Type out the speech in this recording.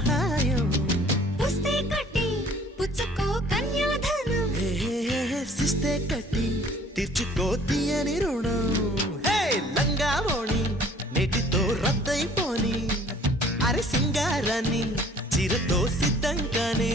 సహాయం పుస్తే కట్టి పుచ్చుకో కన్యాధనం సిస్తే కట్టి తీర్చుకో తీయని రుణం హే లంగావోణి నేటితో రద్దయిపోని అరే సింగారాన్ని చిరతో సిద్ధంగానే